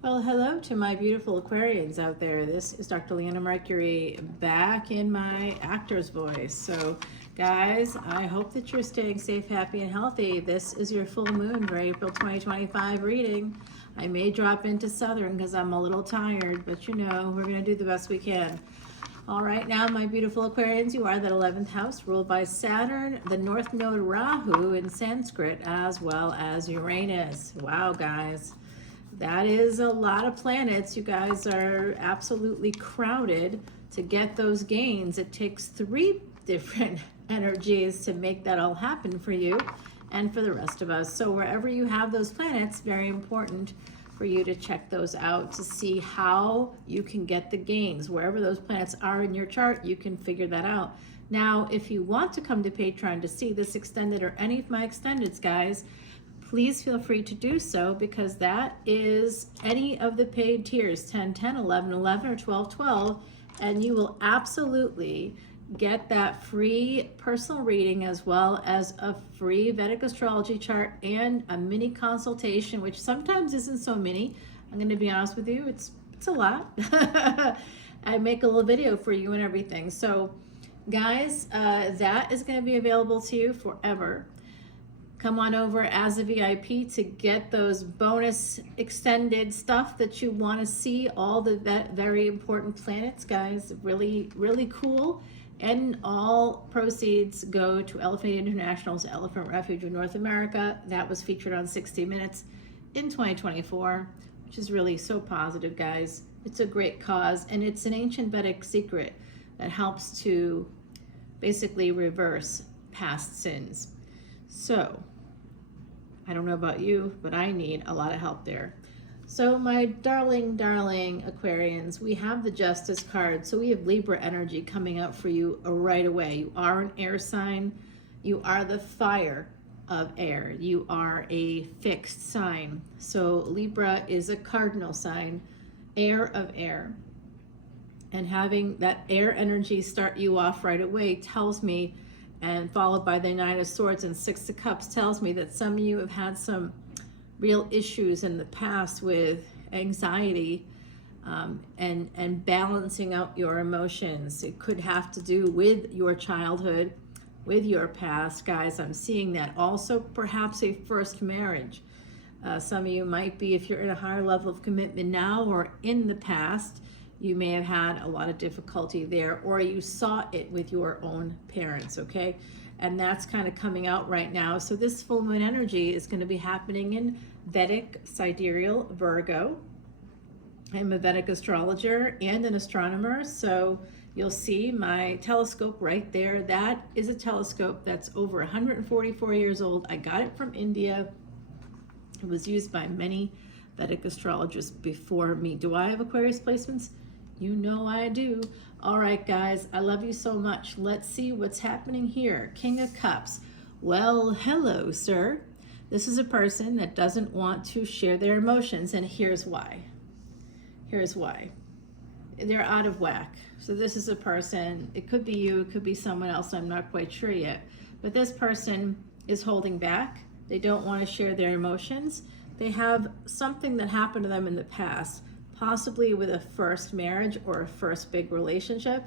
Well, hello to my beautiful Aquarians out there. This is Dr. Leona Mercury back in my actor's voice. So, guys, I hope that you're staying safe, happy, and healthy. This is your full moon for April 2025 reading. I may drop into Southern because I'm a little tired, but you know, we're going to do the best we can. All right, now, my beautiful Aquarians, you are that 11th house ruled by Saturn, the North Node Rahu in Sanskrit, as well as Uranus. Wow, guys. That is a lot of planets. You guys are absolutely crowded to get those gains. It takes 3 different energies to make that all happen for you and for the rest of us. So wherever you have those planets, very important for you to check those out to see how you can get the gains. Wherever those planets are in your chart, you can figure that out. Now, if you want to come to Patreon to see this extended or any of my extendeds, guys, please feel free to do so, because that is any of the paid tiers, 10, 10, 11, 11, or 12, 12, and you will absolutely get that free personal reading as well as a free Vedic astrology chart and a mini consultation, which sometimes isn't so mini. I'm going to be honest with you, it's a lot. I make a little video for you and everything. So guys, that is going to be available to you forever. Come on over as a VIP to get those bonus extended stuff that you want to see, all the very important planets, guys. Really, really cool. And all proceeds go to Elephant International's Elephant Refuge in North America. That was featured on 60 Minutes in 2024, which is really so positive, guys. It's a great cause, and it's an ancient Vedic secret that helps to basically reverse past sins. So, I don't know about you, but I need a lot of help there. So my darling, darling Aquarians, we have the Justice card. So we have Libra energy coming up for you right away. You are an air sign. You are the fire of air. You are a fixed sign. So Libra is a cardinal sign, air of air. And having that air energy start you off right away tells me, and followed by the Nine of Swords and Six of Cups, tells me that some of you have had some real issues in the past with anxiety and balancing out your emotions. It could have to do with your childhood, with your past, guys. I'm seeing that. Also, perhaps a first marriage. Some of you might be, if you're in a higher level of commitment now or in the past, you may have had a lot of difficulty there, or you saw it with your own parents, okay? And that's kind of coming out right now. So this full moon energy is going to be happening in Vedic sidereal Virgo. I'm a Vedic astrologer and an astronomer, so you'll see my telescope right there. That is a telescope that's over 144 years old. I got it from India. It was used by many Vedic astrologers before me. Do I have Aquarius placements? You know I do. All right, guys, I love you so much. Let's see what's happening here. King of Cups. Well, hello, sir. This is a person that doesn't want to share their emotions, and here's why. Here's why. They're out of whack. So this is a person, it could be you, it could be someone else, I'm not quite sure yet. But this person is holding back. They don't want to share their emotions. They have something that happened to them in the past, possibly with a first marriage or a first big relationship,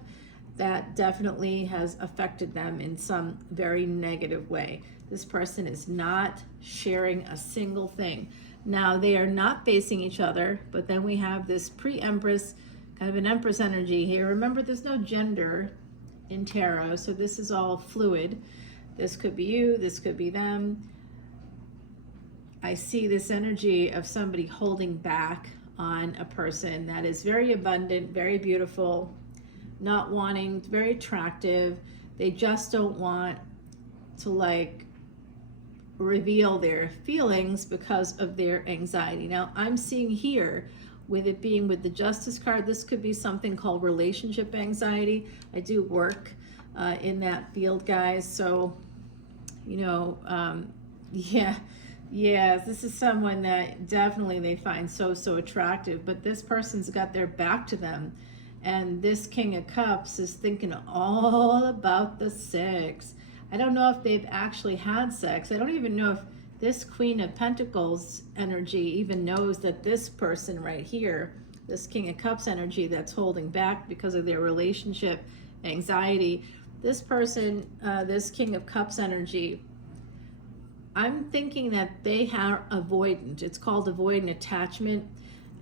that definitely has affected them in some very negative way. This person is not sharing a single thing. Now, they are not facing each other, but then we have this pre-empress, kind of an empress energy here. Remember, there's no gender in tarot, so this is all fluid. This could be you, this could be them. I see this energy of somebody holding back on a person that is very abundant, very beautiful, not wanting, very attractive. They just don't want to like reveal their feelings because of their anxiety. Now, I'm seeing here, with it being with the Justice card, this could be something called relationship anxiety. I do work in that field, guys. So, you know, yeah, this is someone that definitely they find so attractive, but this person's got their back to them. And this King of Cups is thinking all about the sex. I don't know if they've actually had sex. I don't even know if this Queen of Pentacles energy even knows that this person right here, this King of Cups energy that's holding back because of their relationship anxiety, this person, this King of Cups energy, I'm thinking that they are avoidant. It's called avoidant attachment.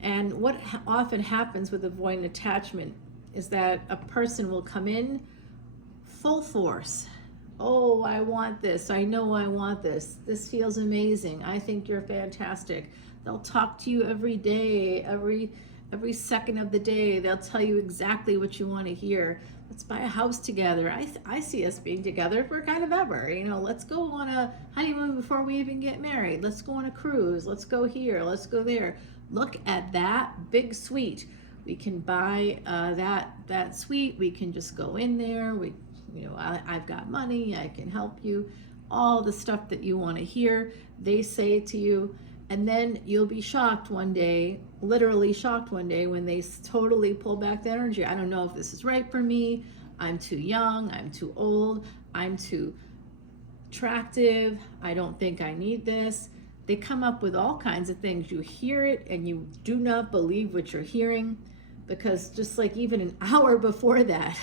And what often happens with avoidant attachment is that a person will come in full force. Oh, I want this. I know I want this. This feels amazing. I think you're fantastic. They'll talk to you every day, every second of the day. They'll tell you exactly what you want to hear. Let's buy a house together. I see us being together for kind of ever. You know, let's go on a honeymoon before we even get married. Let's go on a cruise. Let's go here. Let's go there. Look at that big suite. We can buy that suite. We can just go in there. I've got money. I can help you. All the stuff that you want to hear, they say to you. And then you'll be shocked one day, literally shocked one day, when they totally pull back the energy. I don't know if this is right for me. I'm too young. I'm too old. I'm too attractive. I don't think I need this. They come up with all kinds of things. You hear it and you do not believe what you're hearing, because just like even an hour before that,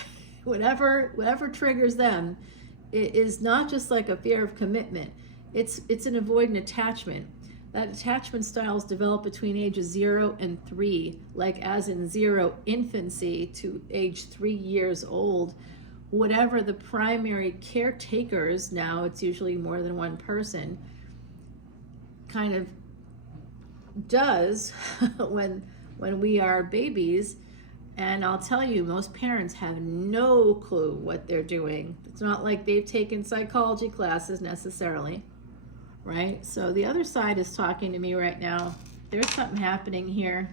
whatever triggers them, it is not just like a fear of commitment. It's an avoidant attachment. That attachment styles develop between ages 0 and 3, like as in 0 infancy to age 3 years old. Whatever the primary caretakers, now it's usually more than one person, kind of does when we are babies. And I'll tell you, most parents have no clue what they're doing. It's not like they've taken psychology classes necessarily. Right? So the other side is talking to me right now. There's something happening here.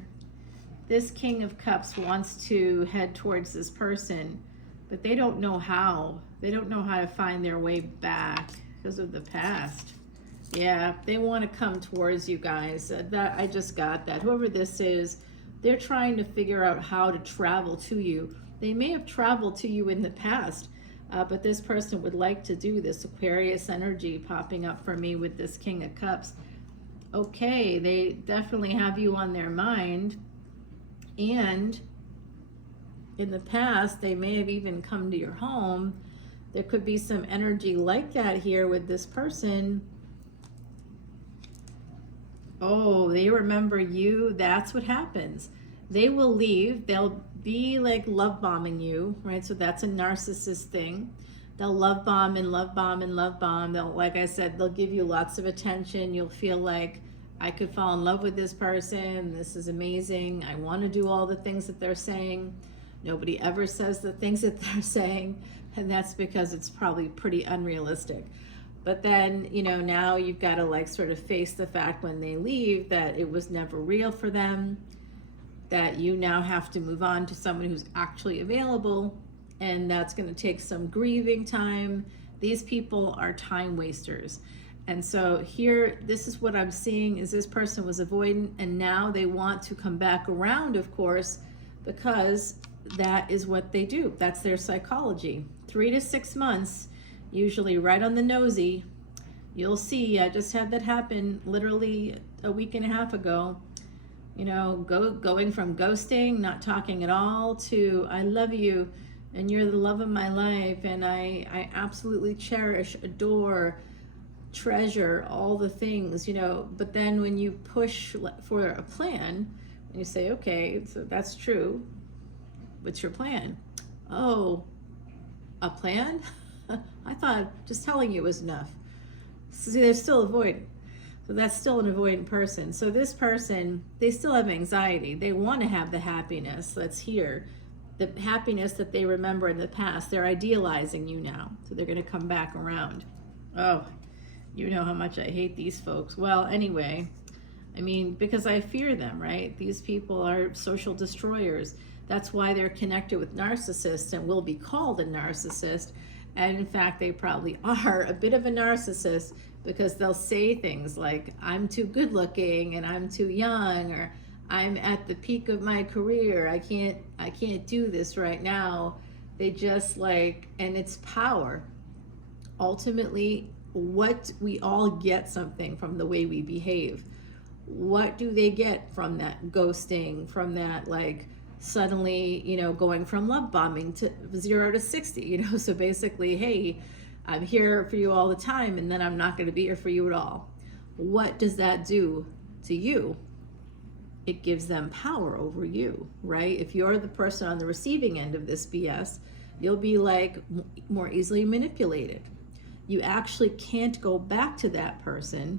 This King of Cups wants to head towards this person, but they don't know how. They don't know how to find their way back because of the past. Yeah, they want to come towards you guys. That I just got that. Whoever this is, they're trying to figure out how to travel to you. They may have traveled to you in the past. But this person would like to do this. Aquarius energy popping up for me with this King of Cups. Okay, they definitely have you on their mind. And in the past, they may have even come to your home. There could be some energy like that here with this person. Oh, they remember you. That's what happens. They will leave. They'll be like love bombing you, right? So that's a narcissist thing. They'll love bomb and love bomb and love bomb. They'll, like I said, they'll give you lots of attention. You'll feel like I could fall in love with this person. This is amazing. I want to do all the things that they're saying. Nobody ever says the things that they're saying, and that's because it's probably pretty unrealistic. But then, now you've got to like sort of face the fact when they leave that it was never real for them, that you now have to move on to someone who's actually available, and that's going to take some grieving time. These people are time wasters. And so here, this is what I'm seeing is this person was avoidant, and now they want to come back around, of course, because that is what they do. That's their psychology. 3 to 6 months, usually right on the nosy. You'll see, I just had that happen literally a week and a half ago. Going from ghosting, not talking at all, to I love you and you're the love of my life and I absolutely cherish, adore, treasure all the things, but then when you push for a plan and you say, okay, so that's true. What's your plan? Oh, a plan? I thought just telling you was enough. See, they're still avoidant. So that's still an avoidant person. So this person, they still have anxiety. They want to have the happiness that's here, the happiness that they remember in the past. They're idealizing you now. So they're going to come back around. Oh, you know how much I hate these folks. Well, anyway, because I fear them, right? These people are social destroyers. That's why they're connected with narcissists and will be called a narcissist. And in fact, they probably are a bit of a narcissist, because they'll say things like, I'm too good looking and I'm too young, or I'm at the peak of my career. I can't do this right now. They just and it's power. Ultimately, what we all get something from the way we behave. What do they get from that ghosting, from that like suddenly, you know, going from love bombing to 0 to 60, you know? So basically, hey, I'm here for you all the time, and then I'm not going to be here for you at all. What does that do to you? It gives them power over you, right? If you're the person on the receiving end of this BS, you'll be like more easily manipulated. You actually can't go back to that person.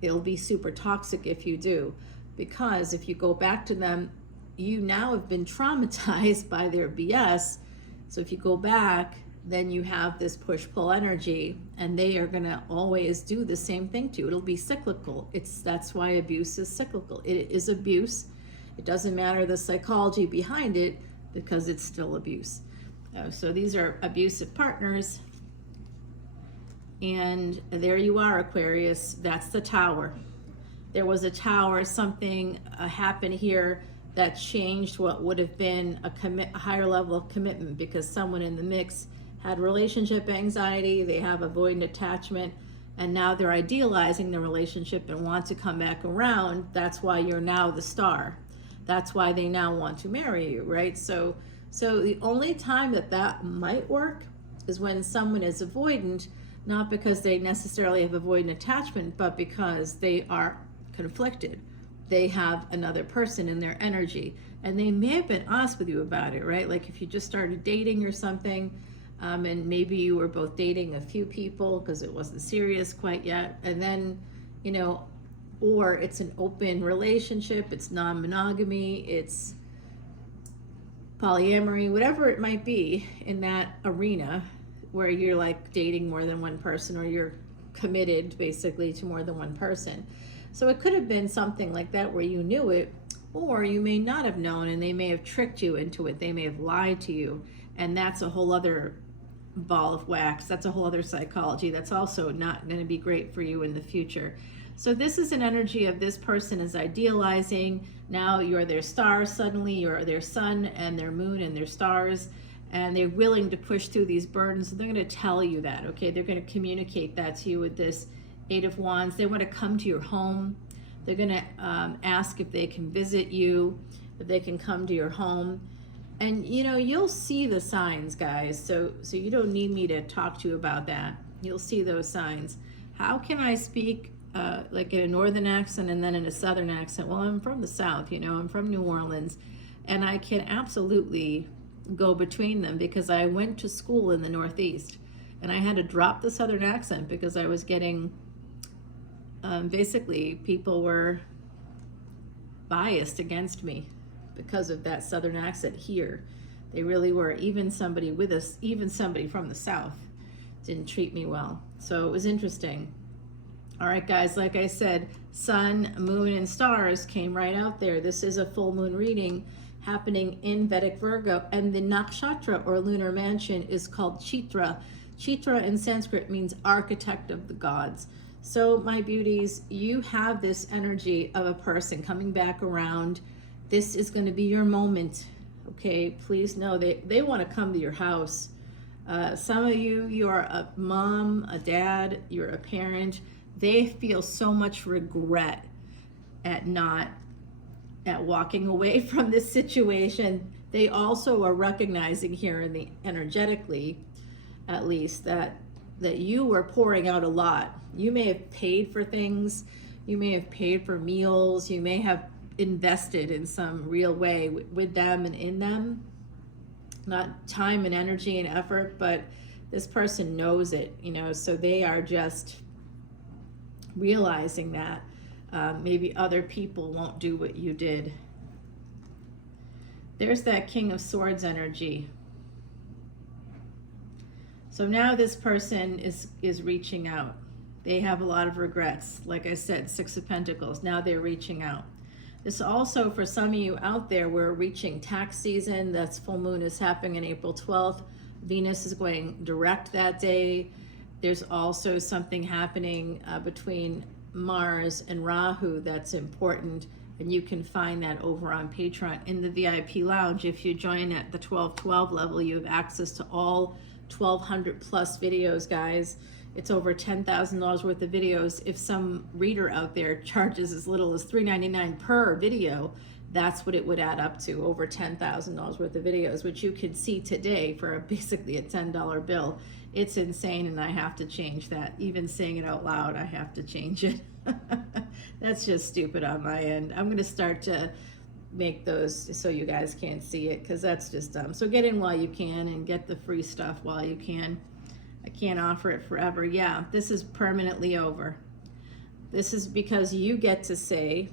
It'll be super toxic if you do, because if you go back to them, you now have been traumatized by their BS. So if you go back, then you have this push-pull energy, and they are gonna always do the same thing to you. It'll be cyclical. That's why abuse is cyclical. It is abuse. It doesn't matter the psychology behind it, because it's still abuse. So these are abusive partners. And there you are, Aquarius. That's the tower. There was a tower, something happened here that changed what would have been a higher level of commitment, because someone in the mix had relationship anxiety, they have avoidant attachment, and now they're idealizing the relationship and want to come back around. That's why you're now the star. That's why they now want to marry you, right? So the only time that might work is when someone is avoidant, not because they necessarily have avoidant attachment, but because they are conflicted. They have another person in their energy, and they may have been honest with you about it, right? Like if you just started dating or something, and maybe you were both dating a few people because it wasn't serious quite yet, and then, you know, or it's an open relationship, it's non-monogamy, it's polyamory, whatever it might be in that arena where you're like dating more than one person, or you're committed basically to more than one person. So it could have been something like that where you knew it, or you may not have known and they may have tricked you into it. They may have lied to you, and that's a whole other ball of wax. That's a whole other psychology. That's also not going to be great for you in the future. So this is an energy of this person is idealizing. Now you're their star, suddenly you're their sun and their moon and their stars, and they're willing to push through these burdens. They're going to tell you that, okay? They're going to communicate that to you with this 8 of Wands. They want to come to your home. They're going to ask if they can visit you, if they can come to your home. And, you know, you'll see the signs, guys. So you don't need me to talk to you about that. You'll see those signs. How can I speak like in a northern accent and then in a southern accent? Well, I'm from the South, you know, I'm from New Orleans, and I can absolutely go between them because I went to school in the Northeast, and I had to drop the southern accent because I was getting, basically people were biased against me because of that southern accent here. They really were. Even somebody with us, even somebody from the South didn't treat me well. So it was interesting. All right, guys, like I said, sun, moon, and stars came right out there. This is a full moon reading happening in Vedic Virgo, and the nakshatra or lunar mansion is called Chitra. Chitra in Sanskrit means architect of the gods. So my beauties, you have this energy of a person coming back around. This is going to be your moment, okay? Please know they want to come to your house. Some of you are a mom, a dad, you're a parent. They feel so much regret at walking away from this situation. They also are recognizing here in the energetically, at least, that you were pouring out a lot. You may have paid for things. You may have paid for meals. You may have invested in some real way with them and in them. Not time and energy and effort, but this person knows it, you know, so they are just realizing that maybe other people won't do what you did. There's that King of Swords energy. So now this person is reaching out. They have a lot of regrets. Like I said, 6 of Pentacles. Now they're reaching out. This also, for some of you out there, we're reaching tax season. That's full moon is happening on April 12th. Venus is going direct that day. There's also something happening between Mars and Rahu that's important, and you can find that over on Patreon in the VIP lounge. If you join at the 1212 level, you have access to all 1,200 plus videos, guys. it's over $10,000 worth of videos. If some reader out there charges as little as $3.99 per video, that's what it would add up to, over $10,000 worth of videos, which you could see today for basically a $10 bill. It's insane, and I have to change that. Even saying it out loud, I have to change it. That's just stupid on my end. I'm going to start to make those so you guys can't see it, because that's just dumb. So get in while you can and get the free stuff while you can. I can't offer it forever. Yeah, this is permanently over. This is because you get to say,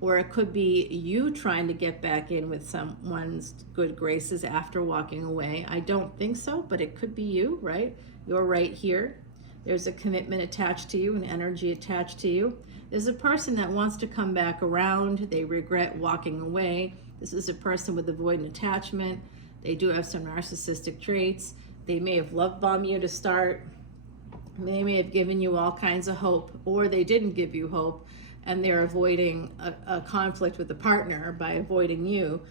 or it could be you trying to get back in with someone's good graces after walking away. I don't think so, but it could be you, right? You're right here. There's a commitment attached to you, an energy attached to you. There's a person that wants to come back around. They regret walking away. This is a person with avoidant attachment. They do have some narcissistic traits. They may have love bombed you to start. They may have given you all kinds of hope, or they didn't give you hope, and they're avoiding a conflict with the partner by avoiding you.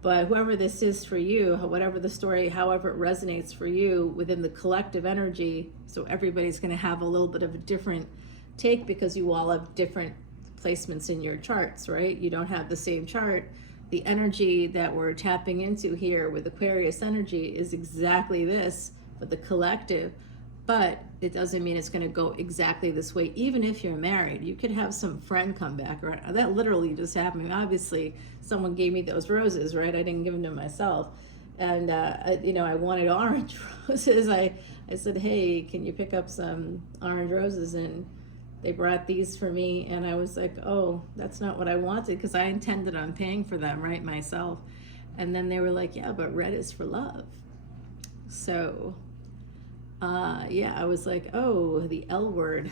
But whoever this is for you, whatever the story, however it resonates for you within the collective energy, so everybody's going to have a little bit of a different take, because you all have different placements in your charts, right? You don't have the same chart. The energy that we're tapping into here with Aquarius energy is exactly this for the collective, but it doesn't mean it's going to go exactly this way. Even if you're married, you could have some friend come back, or that literally just happened. Obviously, someone gave me those roses, right? I didn't give them to myself, and I wanted orange roses. I said, hey, can you pick up some orange roses? And they brought these for me, and I was like, oh, that's not what I wanted, because I intended on paying for them, right, myself. And then they were like, yeah, but red is for love. So yeah, I was like, oh, the L word.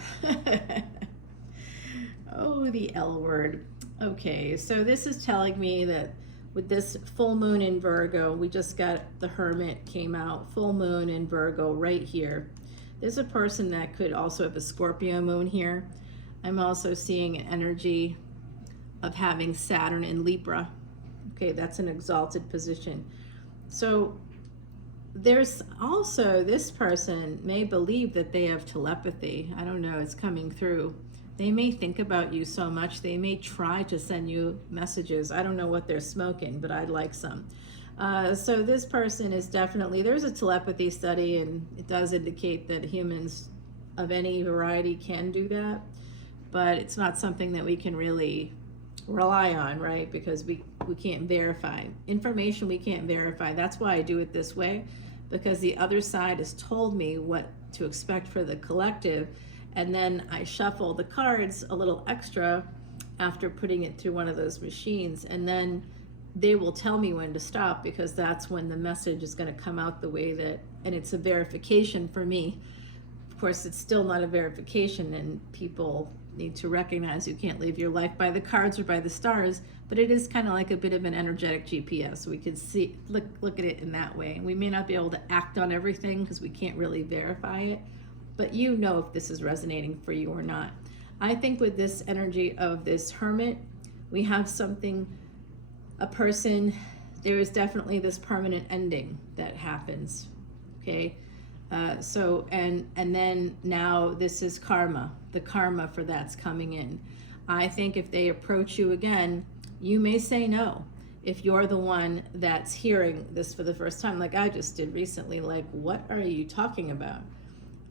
Oh, the L word. Okay, so this is telling me that with this full moon in Virgo, we just got the Hermit came out, full moon in Virgo right here. There's a person that could also have a Scorpio moon here. I'm also seeing an energy of having Saturn in Libra. Okay, that's an exalted position. So there's also, this person may believe that they have telepathy. I don't know, it's coming through. They may think about you so much, they may try to send you messages. I don't know what they're smoking, but I'd like some. So this person is definitely, there's a telepathy study, and it does indicate that humans of any variety can do that, but it's not something that we can really rely on, right? Because we can't verify. Information we can't verify. That's why I do it this way, because the other side has told me what to expect for the collective, and then I shuffle the cards a little extra after putting it through one of those machines, and then they will tell me when to stop, because that's when the message is going to come out the way that, and it's a verification for me. Of course, it's still not a verification, and people need to recognize you can't live your life by the cards or by the stars, but it is kind of like a bit of an energetic GPS. We could see, look at it in that way. We may not be able to act on everything because we can't really verify it, but you know if this is resonating for you or not. I think with this energy of this Hermit, we have something, a person, there is definitely this permanent ending that happens, okay? So, and then now this is karma. The karma for that's coming in. I think if they approach you again, you may say no. If you're the one that's hearing this for the first time, like I just did recently, like, what are you talking about?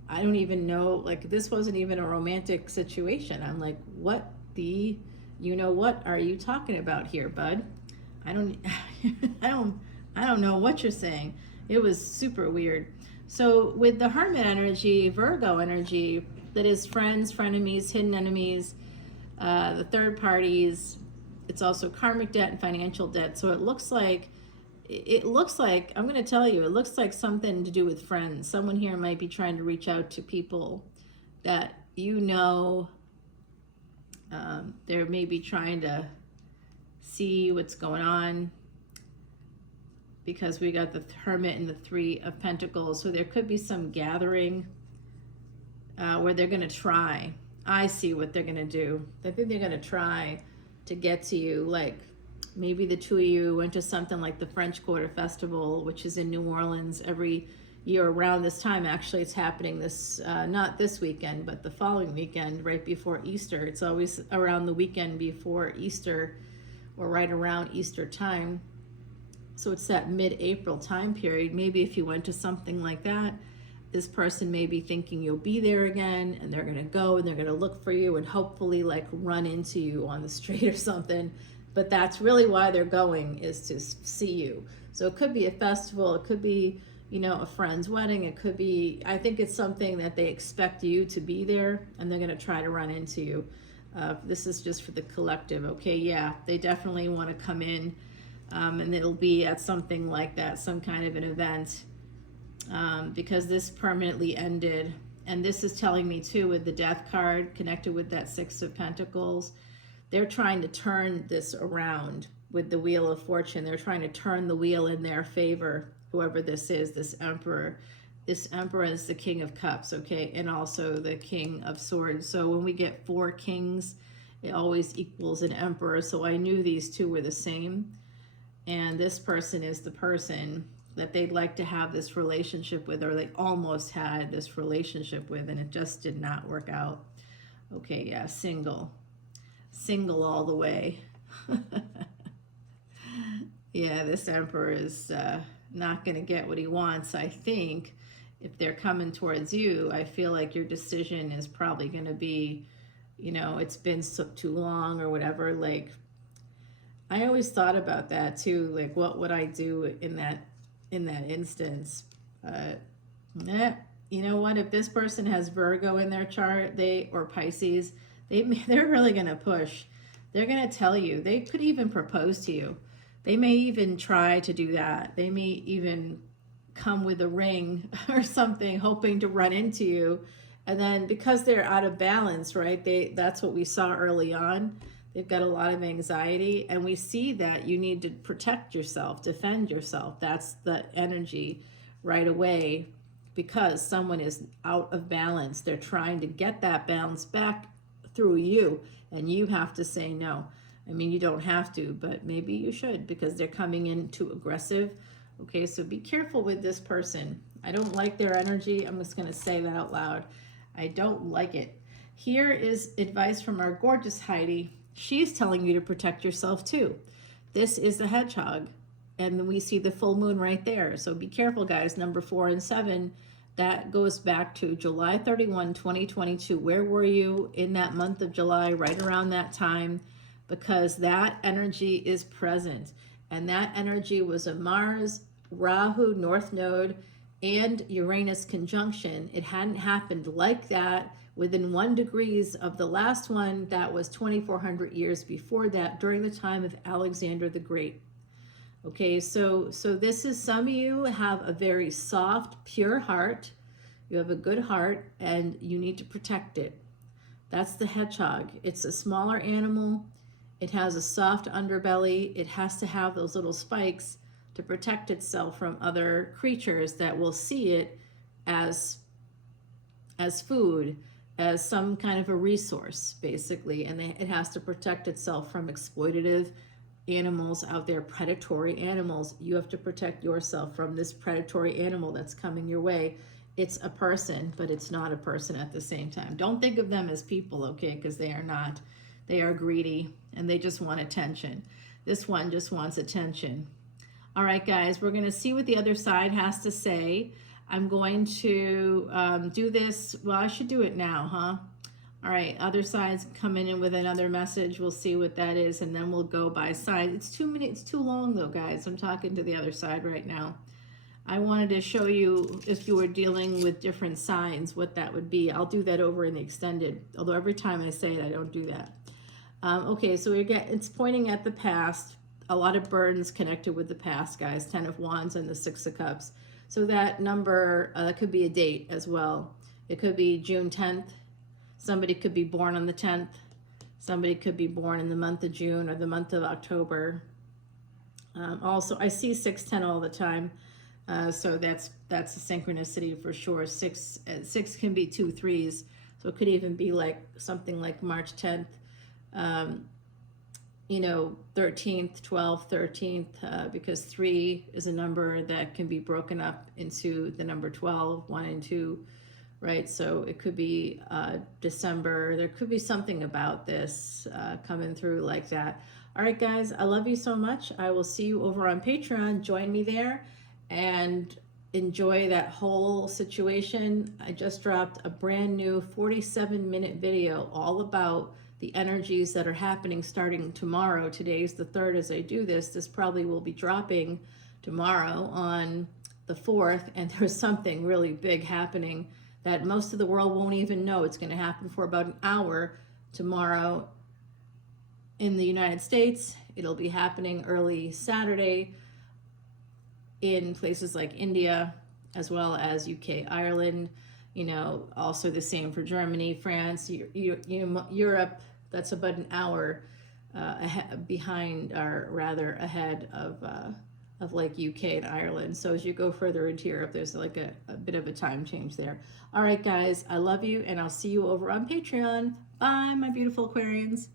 I don't even know, like, this wasn't even a romantic situation. I'm like, what the, you know, what are you talking about here, bud? I don't know what you're saying. It was super weird. So with the Hermit energy, Virgo energy, that is friends, frenemies, hidden enemies, the third parties, it's also karmic debt and financial debt. So it looks like, I'm going to tell you, it looks like something to do with friends. Someone here might be trying to reach out to people that you know, they're maybe trying to see what's going on, because we got the Hermit and the Three of Pentacles. So there could be some gathering where they're going to try. I see what they're going to do. I think they're going to try to get to you. Like maybe the two of you went to something like the French Quarter Festival, which is in New Orleans every you're around this time. Actually, it's happening this, not this weekend, but the following weekend, right before Easter. It's always around the weekend before Easter or right around Easter time. So it's that mid-April time period. Maybe if you went to something like that, this person may be thinking you'll be there again, and they're going to go and they're going to look for you and hopefully like run into you on the street or something. But that's really why they're going, is to see you. So it could be a festival, it could be, you know, a friend's wedding, it could be, I think it's something that they expect you to be there and they're going to try to run into you. This is just for the collective. Okay, yeah, they definitely want to come in, and it'll be at something like that, some kind of an event, because this permanently ended. And this is telling me too, with the Death card connected with that Six of Pentacles, they're trying to turn this around with the Wheel of Fortune. They're trying to turn the wheel in their favor, whoever this is, this Emperor. This Emperor is the King of Cups, okay, and also the King of Swords. So when we get 4 kings, it always equals an Emperor. So I knew these two were the same. And this person is the person that they'd like to have this relationship with, or they almost had this relationship with, and it just did not work out. Okay, yeah, single all the way. Yeah, this Emperor is not going to get what he wants. I think if they're coming towards you, I feel like your decision is probably going to be, you know, it's been so too long or whatever. Like, I always thought about that too. Like, what would I do in that instance? You know what? If this person has Virgo in their chart, or Pisces, they're really going to push. They're going to tell you. They could even propose to you. They may even try to do that. They may even come with a ring or something, hoping to run into you. And then because they're out of balance, right? That's what we saw early on. They've got a lot of anxiety, and we see that you need to protect yourself, defend yourself. That's the energy right away, because someone is out of balance. They're trying to get that balance back through you, and you have to say no. I mean, you don't have to, but maybe you should, because they're coming in too aggressive. Okay, so be careful with this person. I don't like their energy. I'm just going to say that out loud. I don't like it. Here is advice from our gorgeous Heidi. She's telling you to protect yourself too. This is the Hedgehog, and we see the full moon right there. So be careful, guys. Number 4 and 7, that goes back to July 31, 2022. Where were you in that month of July, right around that time? Because that energy is present, and that energy was a Mars, Rahu, North Node, and Uranus conjunction. It hadn't happened like that within 1 degree of the last one. That was 2,400 years before that, during the time of Alexander the Great. Okay, so this is, some of you have a very soft, pure heart. You have a good heart, and you need to protect it. That's the Hedgehog. It's a smaller animal. It has a soft underbelly. It has to have those little spikes to protect itself from other creatures that will see it as food, as some kind of a resource, basically. And it has to protect itself from exploitative animals out there, predatory animals. You have to protect yourself from this predatory animal that's coming your way. It's a person, but it's not a person at the same time. Don't think of them as people, okay? Because they are not. They are greedy, and they just want attention. This one just wants attention. All right, guys, we're going to see what the other side has to say. I'm going to do this. Well, I should do it now, huh? All right, other side's coming in with another message. We'll see what that is, and then we'll go by side. It's 2 minutes too long, though, guys. I'm talking to the other side right now. I wanted to show you, if you were dealing with different signs, what that would be. I'll do that over in the extended, although every time I say it, I don't do that. Okay, so it's pointing at the past. A lot of burdens connected with the past, guys. 10 of Wands and the 6 of Cups. So that number, that could be a date as well. It could be June 10th. Somebody could be born on the 10th. Somebody could be born in the month of June or the month of October. Also, I see 610 all the time. So that's a synchronicity for sure. 6 can be 2 3s. So it could even be like something like March 10th. 13th, 12th, 13th, because 3 is a number that can be broken up into the number 12, 1 and 2, right? So it could be December. There could be something about this coming through like that. All right, guys, I love you so much. I will see you over on Patreon. Join me there and enjoy that whole situation. I just dropped a brand new 47-minute video all about the energies that are happening starting tomorrow. Today's the 3rd as I do this. This probably will be dropping tomorrow on the 4th, and there's something really big happening that most of the world won't even know. It's going to happen for about an hour tomorrow in the United States. It'll be happening early Saturday in places like India, as well as UK, Ireland, also the same for Germany, France, Europe. That's about an hour behind, or rather ahead of like UK and Ireland. So as you go further into Europe, there's like a bit of a time change there. All right, guys, I love you, and I'll see you over on Patreon. Bye, my beautiful Aquarians.